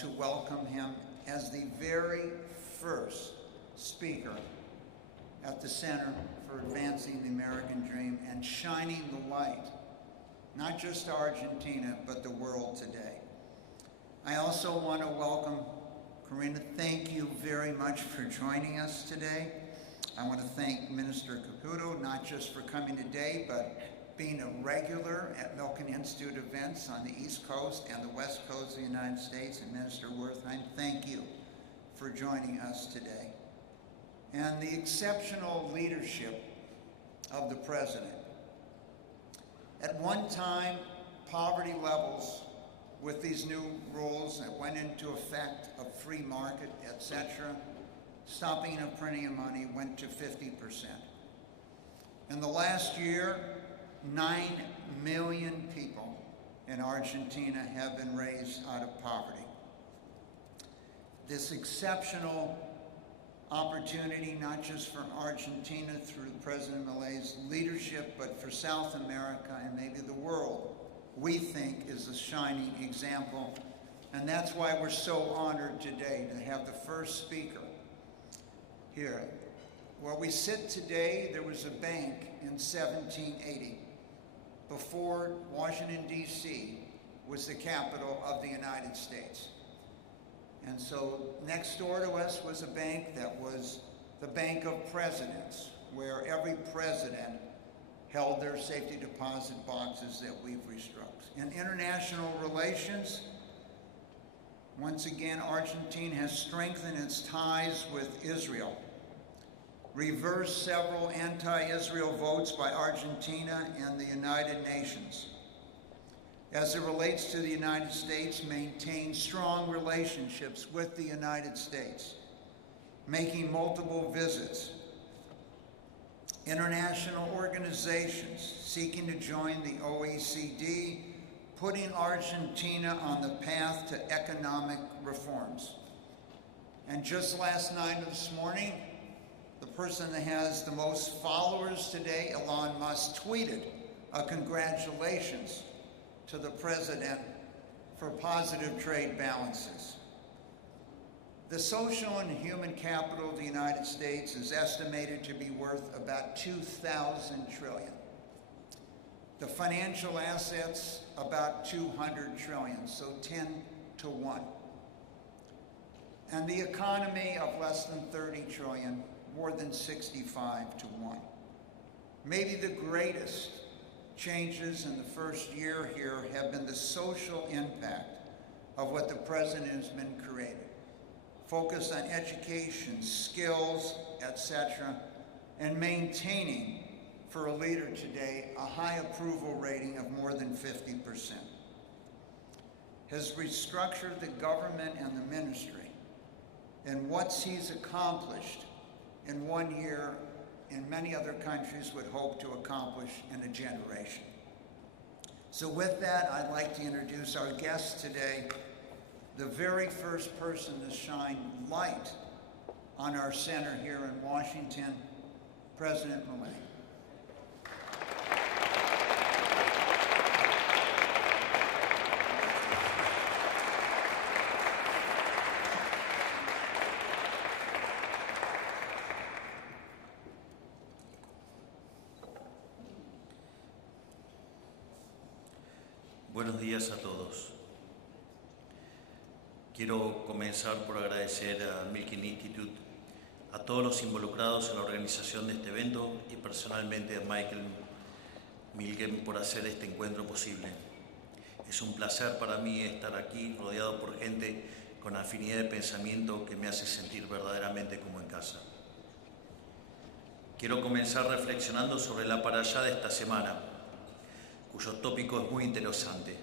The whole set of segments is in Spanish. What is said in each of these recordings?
to welcome him as the very first speaker at the Center for Advancing the American Dream and shining the light, not just to Argentina, but the world today. I also want to welcome Corina. Thank you very much for joining us today. I want to thank Minister Caputo, not just for coming today, but being a regular at Milken Institute events on the East Coast and the West Coast of the United States, and Minister Wertheim, thank you for joining us today. And the exceptional leadership of the President. At one time, poverty levels with these new rules that went into effect of free market, etc., stopping of printing of money went to 50%. In the last year, 9 million people in Argentina have been raised out of poverty. This exceptional opportunity, not just for Argentina through President Milei's leadership, but for South America and maybe the world, we think is a shining example. And that's why we're so honored today to have the first speaker here. Where we sit today, there was a bank in 1780, before Washington, D.C. was the capital of the United States. And so next door to us was a bank that was the Bank of Presidents, where every president held their safety deposit boxes that we've restructured. In international relations, once again, Argentina has strengthened its ties with Israel, reversed several anti-Israel votes by Argentina and the United Nations. As it relates to the United States, maintained strong relationships with the United States, making multiple visits. International organizations seeking to join the OECD, putting Argentina on the path to economic reforms. And just last night or this morning, the person that has the most followers today, Elon Musk, tweeted a congratulations to the president for positive trade balances. The social and human capital of the United States is estimated to be worth about 2,000 trillion. The financial assets, about 200 trillion, so 10 to 1. And the economy of less than 30 trillion, more than 65 to 1. Maybe the greatest changes in the first year here have been the social impact of what the president has been creating. Focused on education, skills, etc., and maintaining, for a leader today, a high approval rating of more than 50%. Has restructured the government and the ministry, and what he's accomplished in 1 year, and many other countries would hope to accomplish in a generation. So with that, I'd like to introduce our guest today, the very first person to shine light on our center here in Washington, President Milei. Buenos días a todos. Quiero comenzar por agradecer a Milken Institute, a todos los involucrados en la organización de este evento y personalmente a Michael Milken por hacer este encuentro posible. Es un placer para mí estar aquí rodeado por gente con afinidad de pensamiento que me hace sentir verdaderamente como en casa. Quiero comenzar reflexionando sobre la parashá de esta semana, cuyo tópico es muy interesante.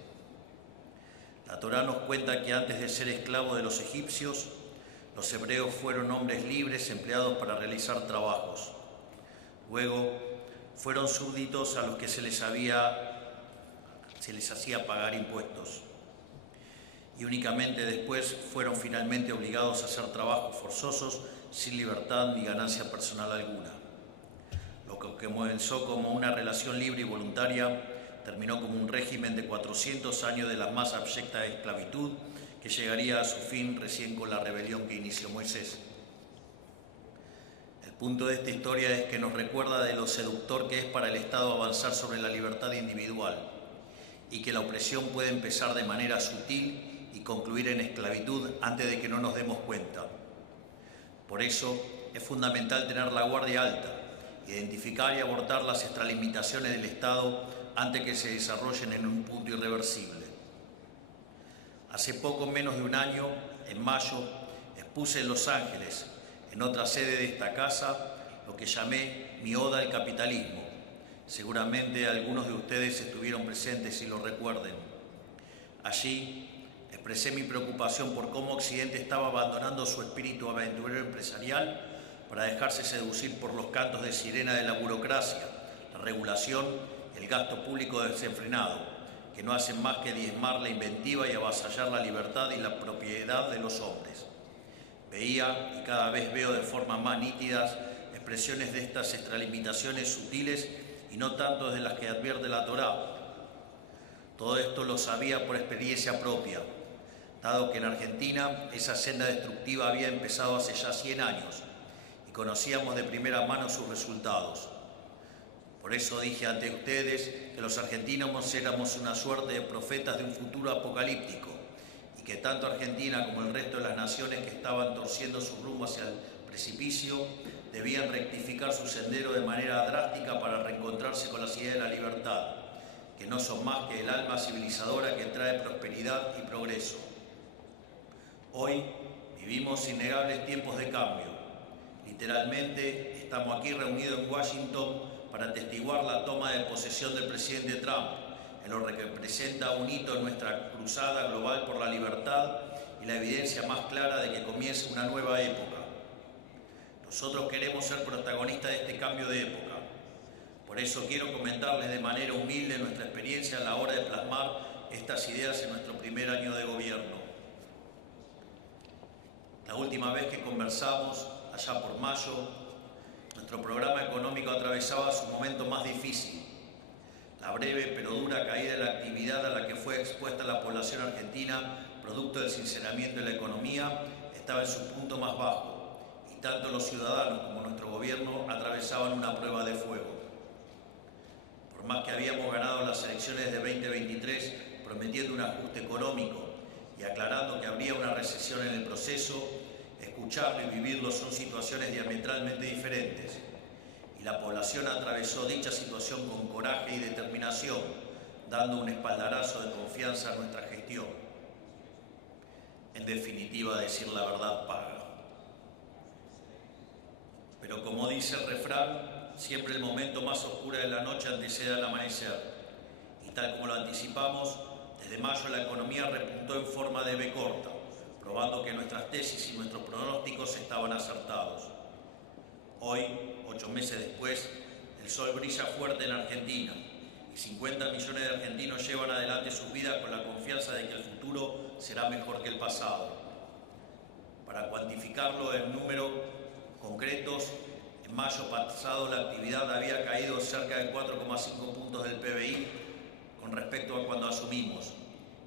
La Torá nos cuenta que antes de ser esclavos de los egipcios, los hebreos fueron hombres libres empleados para realizar trabajos. Luego fueron súbditos a los que se les hacía pagar impuestos. Y únicamente después fueron finalmente obligados a hacer trabajos forzosos sin libertad ni ganancia personal alguna. Lo que comenzó como una relación libre y voluntaria terminó como un régimen de 400 años de la más abyecta esclavitud que llegaría a su fin recién con la rebelión que inició Moisés. El punto de esta historia es que nos recuerda de lo seductor que es para el Estado avanzar sobre la libertad individual y que la opresión puede empezar de manera sutil y concluir en esclavitud antes de que no nos demos cuenta. Por eso es fundamental tener la guardia alta, identificar y abordar las extralimitaciones del Estado antes que se desarrollen en un punto irreversible. Hace poco menos de un año, en mayo, expuse en Los Ángeles, en otra sede de esta casa, lo que llamé mi oda al capitalismo. Seguramente algunos de ustedes estuvieron presentes y lo recuerden. Allí expresé mi preocupación por cómo Occidente estaba abandonando su espíritu aventurero empresarial para dejarse seducir por los cantos de sirena de la burocracia, la regulación y el gasto público desenfrenado, que no hacen más que diezmar la inventiva y avasallar la libertad y la propiedad de los hombres. Veía, y cada vez veo de forma más nítidas, expresiones de estas extralimitaciones sutiles y no tanto de las que advierte la Torá. Todo esto lo sabía por experiencia propia, dado que en Argentina esa senda destructiva había empezado hace ya 100 años y conocíamos de primera mano sus resultados. Por eso dije ante ustedes que los argentinos éramos una suerte de profetas de un futuro apocalíptico y que tanto Argentina como el resto de las naciones que estaban torciendo su rumbo hacia el precipicio debían rectificar su sendero de manera drástica para reencontrarse con las ideas de la libertad, que no son más que el alma civilizadora que trae prosperidad y progreso. Hoy vivimos innegables tiempos de cambio. Literalmente estamos aquí reunidos en Washington para atestiguar la toma de posesión del presidente Trump, en lo que representa un hito en nuestra cruzada global por la libertad y la evidencia más clara de que comienza una nueva época. Nosotros queremos ser protagonistas de este cambio de época. Por eso quiero comentarles de manera humilde nuestra experiencia a la hora de plasmar estas ideas en nuestro primer año de gobierno. La última vez que conversamos, allá por mayo, nuestro programa económico atravesaba su momento más difícil. La breve pero dura caída de la actividad a la que fue expuesta la población argentina, producto del sinceramiento de la economía, estaba en su punto más bajo, y tanto los ciudadanos como nuestro gobierno atravesaban una prueba de fuego. Por más que habíamos ganado las elecciones de 2023 prometiendo un ajuste económico y aclarando que habría una recesión en el proceso, escucharlo y vivirlo son situaciones diametralmente diferentes. Y la población atravesó dicha situación con coraje y determinación, dando un espaldarazo de confianza a nuestra gestión. En definitiva, decir la verdad paga. Pero como dice el refrán, siempre el momento más oscuro de la noche antecede al amanecer. Y tal como lo anticipamos, desde mayo la economía repuntó en forma de V corta, probando que nuestras tesis y nuestros pronósticos estaban acertados. Hoy, 8 meses después, el sol brilla fuerte en Argentina y 50 millones de argentinos llevan adelante sus vidas con la confianza de que el futuro será mejor que el pasado. Para cuantificarlo en números concretos, en mayo pasado la actividad había caído cerca de 4,5 puntos del PBI con respecto a cuando asumimos,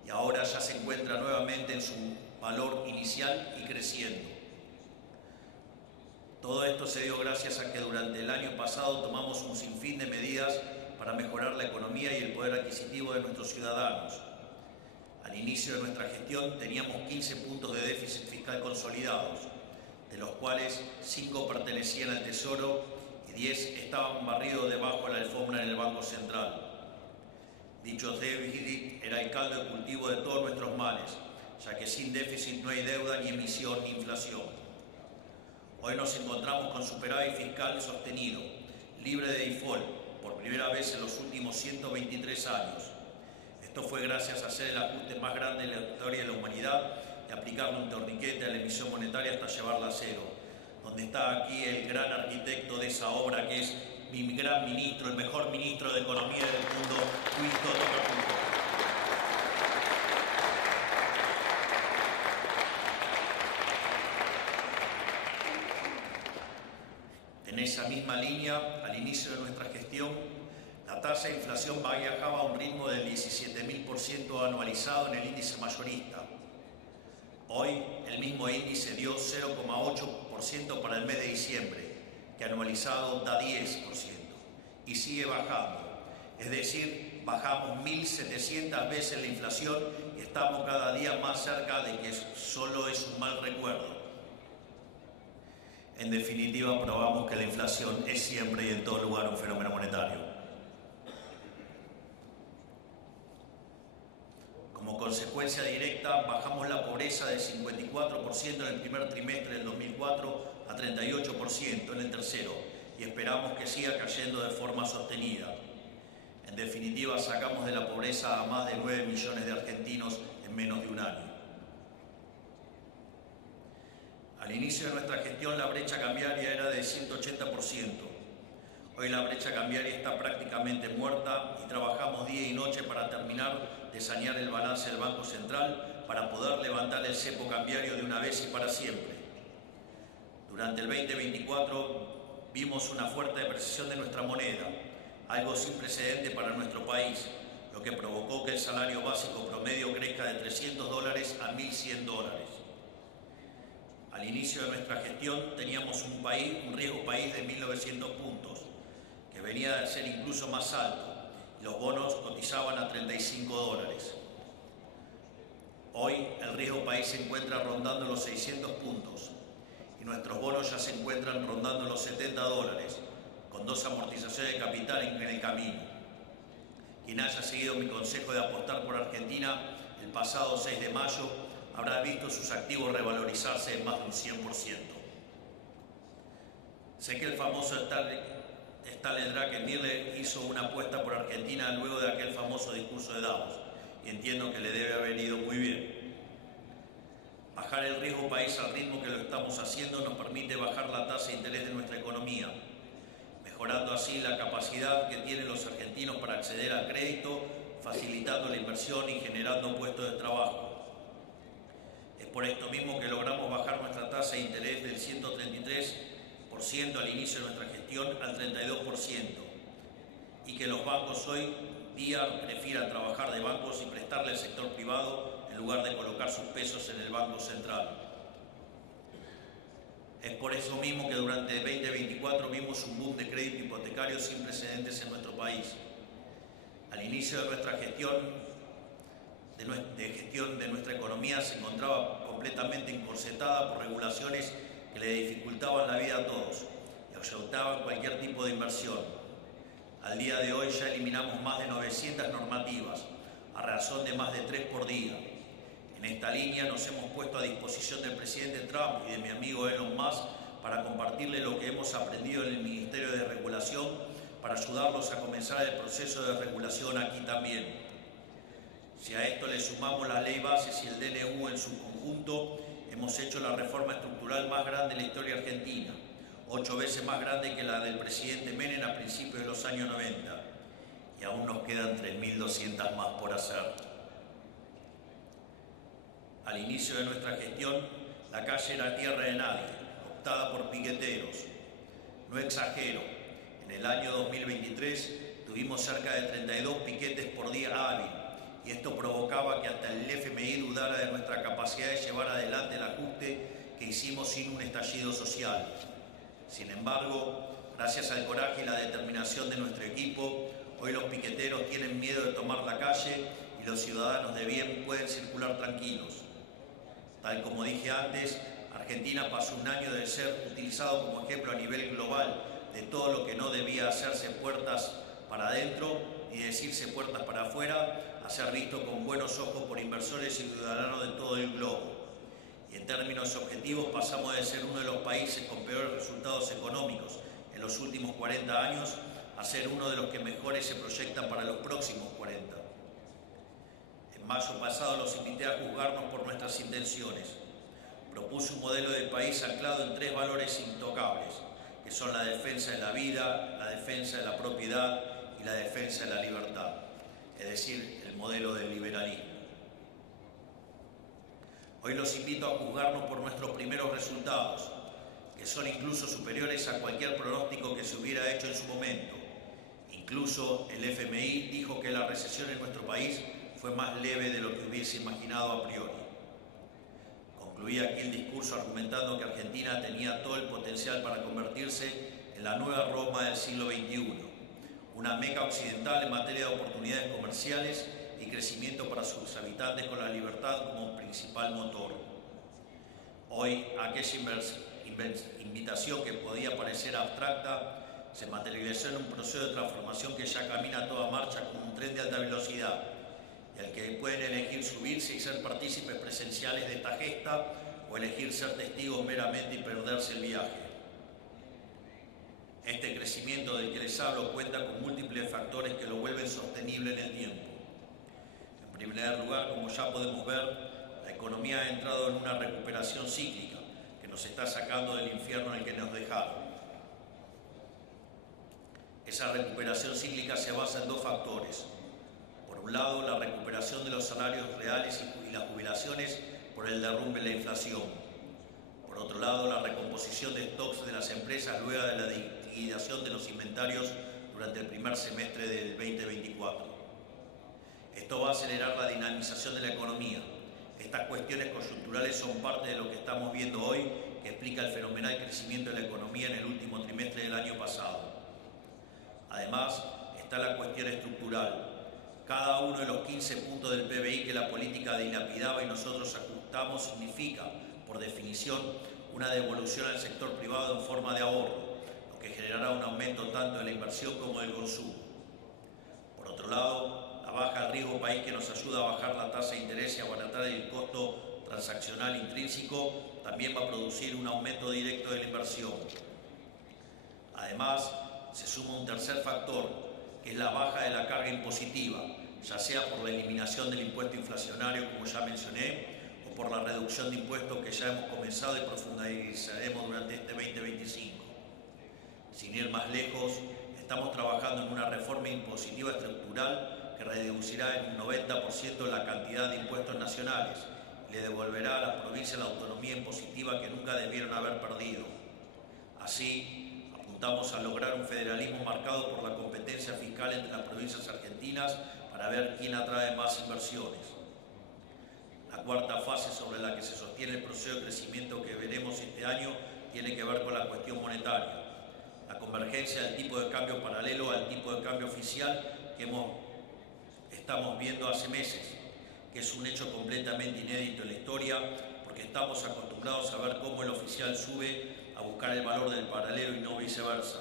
y ahora ya se encuentra nuevamente en su valor inicial y creciendo. Todo esto se dio gracias a que durante el año pasado tomamos un sinfín de medidas para mejorar la economía y el poder adquisitivo de nuestros ciudadanos. Al inicio de nuestra gestión teníamos 15 puntos de déficit fiscal consolidados, de los cuales 5 pertenecían al Tesoro y 10 estaban barridos debajo de la alfombra en el Banco Central. Dicho déficit era el caldo de cultivo de todos nuestros males, ya que sin déficit no hay deuda, ni emisión, ni inflación. Hoy nos encontramos con superávit fiscal sostenido, libre de default, por primera vez en los últimos 123 años. Esto fue gracias a hacer el ajuste más grande en la historia de la humanidad y aplicarle un torniquete a la emisión monetaria hasta llevarla a cero, donde está aquí el gran arquitecto de esa obra que es mi gran ministro, el mejor ministro de Economía del mundo, Luis Toto Caputo. En esa misma línea, al inicio de nuestra gestión, la tasa de inflación viajaba a un ritmo del 17.000% anualizado en el índice mayorista. el mismo índice dio 0,8% para el mes de diciembre, que anualizado da 10%, y sigue bajando. Es decir, bajamos 1.700 veces la inflación y estamos cada día más cerca de que solo es un mal recuerdo. En definitiva, probamos que la inflación es siempre y en todo lugar un fenómeno monetario. Como consecuencia directa, bajamos la pobreza de 54% en el primer trimestre del 2004 a 38% en el tercero y esperamos que siga cayendo de forma sostenida. En definitiva, sacamos de la pobreza a más de 9 millones de argentinos en menos de un año. Al inicio de nuestra gestión, la brecha cambiaria era de 180%. Hoy la brecha cambiaria está prácticamente muerta y trabajamos día y noche para terminar de sanear el balance del Banco Central para poder levantar el cepo cambiario de una vez y para siempre. Durante el 2024 vimos una fuerte depreciación de nuestra moneda, algo sin precedente para nuestro país, lo que provocó que el salario básico promedio crezca de $300 a $1.100. Al inicio de nuestra gestión teníamos un riesgo país de 1.900 puntos, que venía a ser incluso más alto, y los bonos cotizaban a $35. Hoy el riesgo país se encuentra rondando los 600 puntos, y nuestros bonos ya se encuentran rondando los $70, con 2 amortizaciones de capital en el camino. Quien haya seguido mi consejo de apostar por Argentina el pasado 6 de mayo habrá visto sus activos revalorizarse en más de un 100%. Sé que el famoso Stanley Druckenmiller hizo una apuesta por Argentina luego de aquel famoso discurso de Davos, y entiendo que le debe haber ido muy bien. Bajar el riesgo país al ritmo que lo estamos haciendo nos permite bajar la tasa de interés de nuestra economía, mejorando así la capacidad que tienen los argentinos para acceder al crédito, facilitando la inversión y generando puestos de trabajo. Es por esto mismo que logramos bajar nuestra tasa de interés del 133% al inicio de nuestra gestión al 32%, y que los bancos hoy día prefieran trabajar de bancos y prestarle al sector privado en lugar de colocar sus pesos en el Banco Central. Es por eso mismo que durante el 2024 vimos un boom de crédito hipotecario sin precedentes en nuestro país. Al inicio de nuestra gestión de nuestra economía se encontraba completamente encorsetada por regulaciones que le dificultaban la vida a todos y ahuyentaban cualquier tipo de inversión. Al día de hoy ya eliminamos más de 900 normativas, a razón de más de 3 por día. En esta línea nos hemos puesto a disposición del presidente Trump y de mi amigo Elon Musk para compartirle lo que hemos aprendido en el Ministerio de Regulación para ayudarlos a comenzar el proceso de regulación aquí también. Si a esto le sumamos la Ley Bases y el DNU en su conjunto, hemos hecho la reforma estructural más grande de la historia argentina, 8 veces más grande que la del presidente Menem a principios de los años 90, y aún nos quedan 3.200 más por hacer. Al inicio de nuestra gestión, la calle era tierra de nadie, optada por piqueteros. No exagero, en el año 2023 tuvimos cerca de 32 piquetes por día hábil, y esto provocaba que hasta el FMI dudara de nuestra capacidad de llevar adelante el ajuste que hicimos sin un estallido social. Sin embargo, gracias al coraje y la determinación de nuestro equipo, hoy los piqueteros tienen miedo de tomar la calle y los ciudadanos de bien pueden circular tranquilos. Tal como dije antes, Argentina pasó un año de ser utilizado como ejemplo a nivel global de todo lo que no debía hacerse puertas para adentro ni decirse puertas para afuera, a ser visto con buenos ojos por inversores y ciudadanos de todo el globo. Y en términos objetivos pasamos de ser uno de los países con peores resultados económicos en los últimos 40 años a ser uno de los que mejores se proyectan para los próximos 40. En mayo pasado los invité a juzgarnos por nuestras intenciones. Propuse un modelo de país anclado en 3 valores intocables, que son la defensa de la vida, la defensa de la propiedad y la defensa de la libertad, es decir, el modelo del liberalismo. Hoy los invito a juzgarnos por nuestros primeros resultados, que son incluso superiores a cualquier pronóstico que se hubiera hecho en su momento. Incluso el FMI dijo que la recesión en nuestro país fue más leve de lo que hubiese imaginado a priori. Concluí aquí el discurso argumentando que Argentina tenía todo el potencial para convertirse en la nueva Roma del siglo XXI, una meca occidental en materia de oportunidades comerciales y crecimiento para sus habitantes con la libertad como principal motor. Hoy, aquella invitación que podía parecer abstracta se materializó en un proceso de transformación que ya camina a toda marcha como un tren de alta velocidad, y al que pueden elegir subirse y ser partícipes presenciales de esta gesta o elegir ser testigos meramente y perderse el viaje. Este crecimiento del que les hablo cuenta con múltiples factores que lo vuelven sostenible en el tiempo. En primer lugar, como ya podemos ver, la economía ha entrado en una recuperación cíclica que nos está sacando del infierno en el que nos dejaron. Esa recuperación cíclica se basa en dos factores. Por un lado, la recuperación de los salarios reales y las jubilaciones por el derrumbe de la inflación. Por otro lado, la recomposición de stocks de las empresas luego de la liquidación de los inventarios durante el primer semestre del 2024. Esto va a acelerar la dinamización de la economía. Estas cuestiones coyunturales son parte de lo que estamos viendo hoy, que explica el fenomenal crecimiento de la economía en el último trimestre del año pasado. Además, está la cuestión estructural. Cada uno de los 15 puntos del PBI que la política dilapidaba y nosotros ajustamos significa, por definición, una devolución al sector privado en forma de ahorro, lo que generará un aumento tanto de la inversión como del consumo. Por otro lado, la baja del riesgo país que nos ayuda a bajar la tasa de interés y abaratar el costo transaccional intrínseco también va a producir un aumento directo de la inversión. Además, se suma un tercer factor, que es la baja de la carga impositiva, ya sea por la eliminación del impuesto inflacionario, como ya mencioné, o por la reducción de impuestos que ya hemos comenzado y profundizaremos durante este 2025. Sin ir más lejos, estamos trabajando en una reforma impositiva estructural que reducirá en un 90% la cantidad de impuestos nacionales y le devolverá a las provincias la autonomía impositiva que nunca debieron haber perdido. Así, apuntamos a lograr un federalismo marcado por la competencia fiscal entre las provincias argentinas para ver quién atrae más inversiones. La cuarta fase sobre la que se sostiene el proceso de crecimiento que veremos este año tiene que ver con la cuestión monetaria. La convergencia del tipo de cambio paralelo al tipo de cambio oficial que estamos viendo hace meses, que es un hecho completamente inédito en la historia, porque estamos acostumbrados a ver cómo el oficial sube a buscar el valor del paralelo y no viceversa.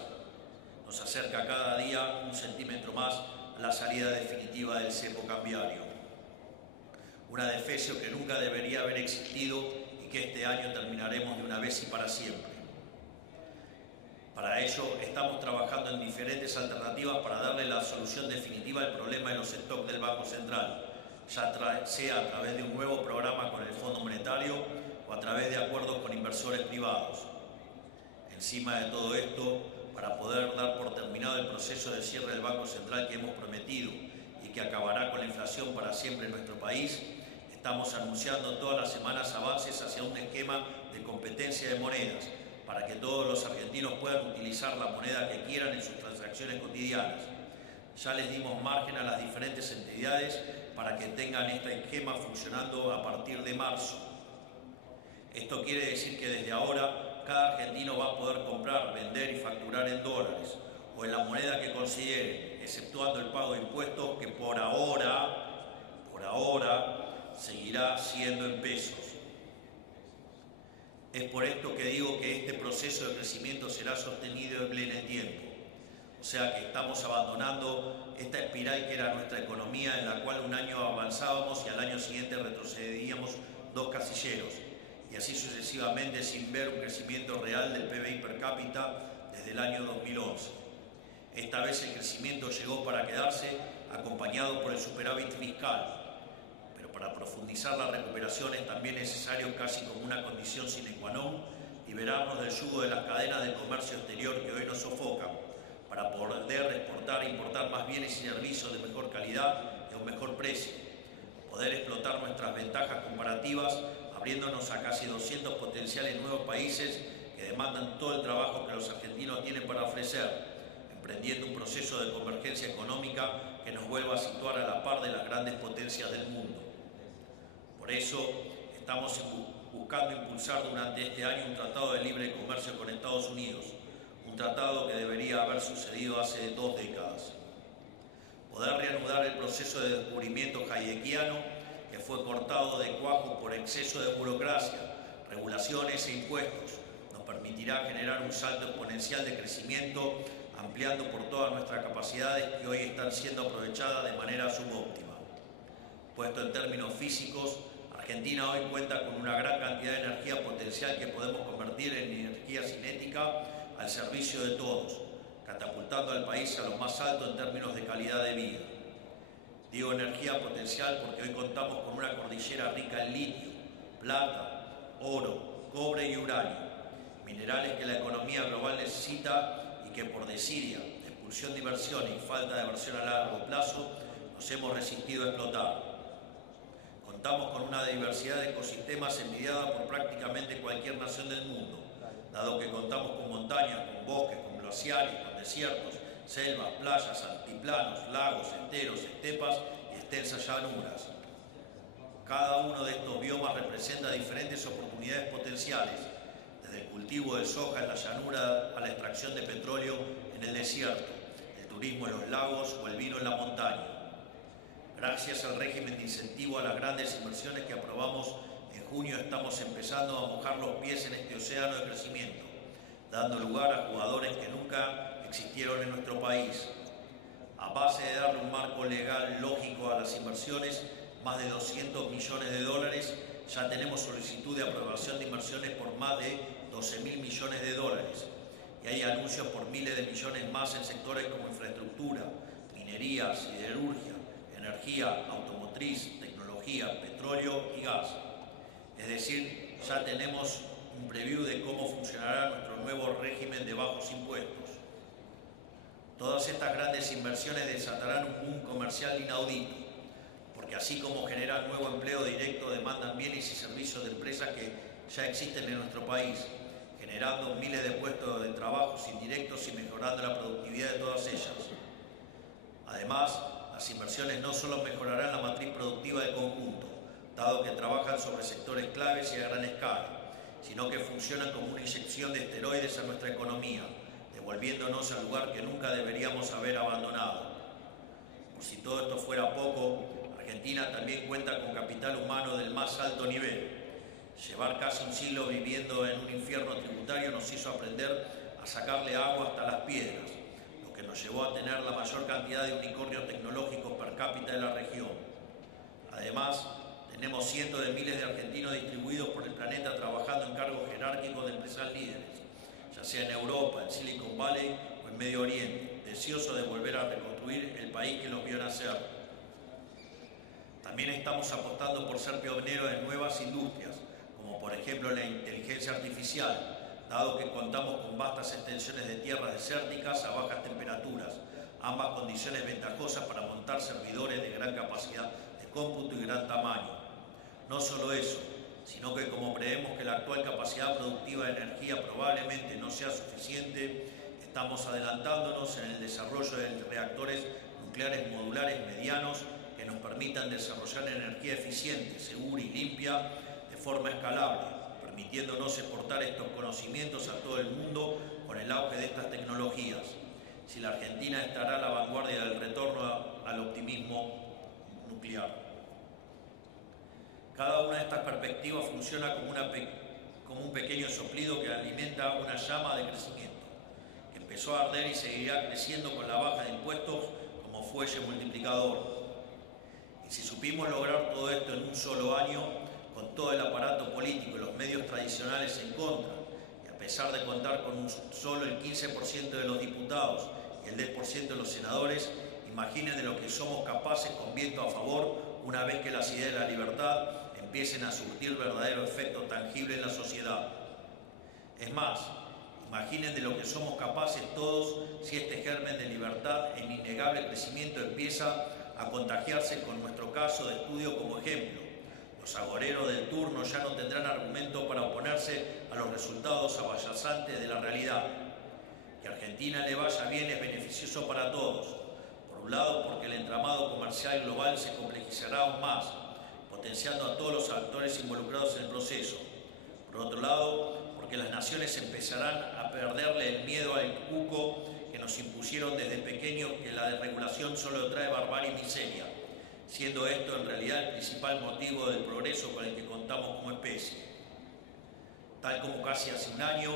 Nos acerca cada día un centímetro más a la salida definitiva del cepo cambiario. Un adefesio que nunca debería haber existido y que este año terminaremos de una vez y para siempre. Para ello, estamos trabajando en diferentes alternativas para darle la solución definitiva al problema de los stocks del Banco Central, ya sea a través de un nuevo programa con el Fondo Monetario o a través de acuerdos con inversores privados. Encima de todo esto, para poder dar por terminado el proceso de cierre del Banco Central que hemos prometido y que acabará con la inflación para siempre en nuestro país, estamos anunciando todas las semanas avances hacia un esquema de competencia de monedas, para que todos los argentinos puedan utilizar la moneda que quieran en sus transacciones cotidianas. Ya les dimos margen a las diferentes entidades para que tengan este esquema funcionando a partir de marzo. Esto quiere decir que desde ahora cada argentino va a poder comprar, vender y facturar en dólares o en la moneda que considere, exceptuando el pago de impuestos que por ahora seguirá siendo en pesos. Es por esto que digo que este proceso de crecimiento será sostenible en el tiempo. O sea que estamos abandonando esta espiral que era nuestra economía, en la cual un año avanzábamos y al año siguiente retrocedíamos 2 casilleros, y así sucesivamente sin ver un crecimiento real del PBI per cápita desde el año 2011. Esta vez el crecimiento llegó para quedarse, acompañado por el superávit fiscal. Para profundizar la recuperación es también necesario, casi como una condición sine qua non, liberarnos del yugo de las cadenas de comercio exterior que hoy nos sofocan, para poder exportar e importar más bienes y servicios de mejor calidad y a un mejor precio, poder explotar nuestras ventajas comparativas, abriéndonos a casi 200 potenciales nuevos países que demandan todo el trabajo que los argentinos tienen para ofrecer, emprendiendo un proceso de convergencia económica que nos vuelva a situar a la par de las grandes potencias del mundo. Por eso estamos buscando impulsar durante este año un tratado de libre comercio con Estados Unidos, un tratado que debería haber sucedido hace 2 décadas. Poder reanudar el proceso de descubrimiento hayekiano, que fue cortado de cuajo por exceso de burocracia, regulaciones e impuestos, nos permitirá generar un salto exponencial de crecimiento, ampliando por todas nuestras capacidades que hoy están siendo aprovechadas de manera subóptima. Puesto en términos físicos, Argentina hoy cuenta con una gran cantidad de energía potencial que podemos convertir en energía cinética al servicio de todos, catapultando al país a lo más alto en términos de calidad de vida. Digo energía potencial porque hoy contamos con una cordillera rica en litio, plata, oro, cobre y uranio, minerales que la economía global necesita y que por desidia, expulsión de inversión y falta de inversión a largo plazo nos hemos resistido a explotar. Contamos con una diversidad de ecosistemas envidiada por prácticamente cualquier nación del mundo, dado que contamos con montañas, con bosques, con glaciares, con desiertos, selvas, playas, altiplanos, lagos, esteros, estepas y extensas llanuras. Cada uno de estos biomas representa diferentes oportunidades potenciales, desde el cultivo de soja en la llanura a la extracción de petróleo en el desierto, el turismo en los lagos o el vino en la montaña. Gracias al régimen de incentivo a las grandes inversiones que aprobamos en junio, estamos empezando a mojar los pies en este océano de crecimiento, dando lugar a jugadores que nunca existieron en nuestro país. A base de darle un marco legal lógico a las inversiones, más de 200 millones de dólares, ya tenemos solicitud de aprobación de inversiones por más de 12.000 millones de dólares. Y hay anuncios por miles de millones más en sectores como infraestructura, minería, siderurgia, energía, automotriz, tecnología, petróleo y gas. Es decir, ya tenemos un preview de cómo funcionará nuestro nuevo régimen de bajos impuestos. Todas estas grandes inversiones desatarán un boom comercial inaudito, porque así como generan nuevo empleo directo, demandan bienes y servicios de empresas que ya existen en nuestro país, generando miles de puestos de trabajo indirectos y mejorando la productividad de todas ellas. Además, las inversiones no solo mejorarán la matriz productiva del conjunto, dado que trabajan sobre sectores claves y a gran escala, sino que funcionan como una inyección de esteroides a nuestra economía, devolviéndonos al lugar que nunca deberíamos haber abandonado. Por si todo esto fuera poco, Argentina también cuenta con capital humano del más alto nivel. Llevar casi un siglo viviendo en un infierno tributario nos hizo aprender a sacarle agua hasta las piedras, lo que nos llevó a tener la mayor cantidad de unicornios tecnológicos per cápita de la región. Además, tenemos cientos de miles de argentinos distribuidos por el planeta trabajando en cargos jerárquicos de empresas líderes, ya sea en Europa, en Silicon Valley o en Medio Oriente, deseosos de volver a reconstruir el país que los vio nacer. También estamos apostando por ser pioneros en nuevas industrias, como por ejemplo la inteligencia artificial, dado que contamos con vastas extensiones de tierras desérticas a bajas temperaturas, ambas condiciones ventajosas para montar servidores de gran capacidad de cómputo y gran tamaño. No solo eso, sino que como creemos que la actual capacidad productiva de energía probablemente no sea suficiente, estamos adelantándonos en el desarrollo de reactores nucleares modulares medianos que nos permitan desarrollar energía eficiente, segura y limpia de forma escalable, permitiéndonos exportar estos conocimientos a todo el mundo con el auge de estas tecnologías. Si la Argentina estará a la vanguardia del retorno al optimismo nuclear. Cada una de estas perspectivas funciona como un pequeño soplido que alimenta una llama de crecimiento, que empezó a arder y seguirá creciendo con la baja de impuestos como fuelle multiplicador. Y si supimos lograr todo esto en un solo año, con todo el aparato político y los medios tradicionales en contra, y a pesar de contar con solo el 15% de los diputados y el 10% de los senadores, imaginen de lo que somos capaces con viento a favor una vez que las ideas de la libertad empiecen a surtir verdadero efecto tangible en la sociedad. Es más, imaginen de lo que somos capaces todos si este germen de libertad en innegable crecimiento empieza a contagiarse con nuestro caso de estudio como ejemplo. Los agoreros del turno ya no tendrán argumento para oponerse a los resultados avallazantes de la realidad. Que a Argentina le vaya bien es beneficioso para todos. Por un lado, porque el entramado comercial global se complejizará aún más, potenciando a todos los actores involucrados en el proceso. generaciones empezarán a perderle el miedo al cuco que nos impusieron desde pequeños, que la desregulación solo trae barbarie y miseria, siendo esto en realidad el principal motivo del progreso con el que contamos como especie. Tal como casi hace un año,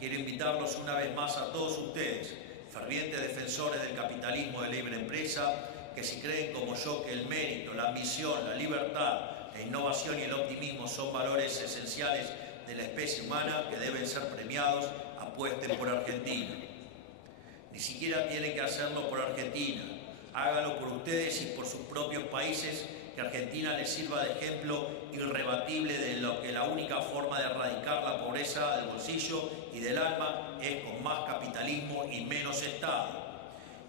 quiero invitarlos una vez más a todos ustedes, fervientes defensores del capitalismo de libre empresa, que si creen como yo que el mérito, la ambición, la libertad, la innovación y el optimismo son valores esenciales de la especie humana que deben ser premiados, apuesten por Argentina. Ni siquiera tienen que hacerlo por Argentina, háganlo por ustedes y por sus propios países, que Argentina les sirva de ejemplo irrebatible de lo que la única forma de erradicar la pobreza del bolsillo y del alma es con más capitalismo y menos Estado.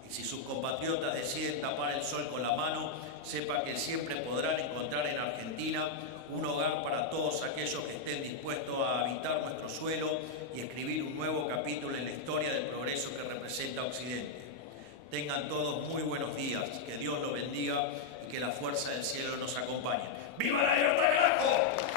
Y si sus compatriotas deciden tapar el sol con la mano, sepa que siempre podrán encontrar en Argentina un hogar para todos aquellos que estén dispuestos a habitar nuestro suelo y escribir un nuevo capítulo en la historia del progreso que representa Occidente. Tengan todos muy buenos días, que Dios los bendiga y que la fuerza del cielo nos acompañe. ¡Viva la libertad, carajo!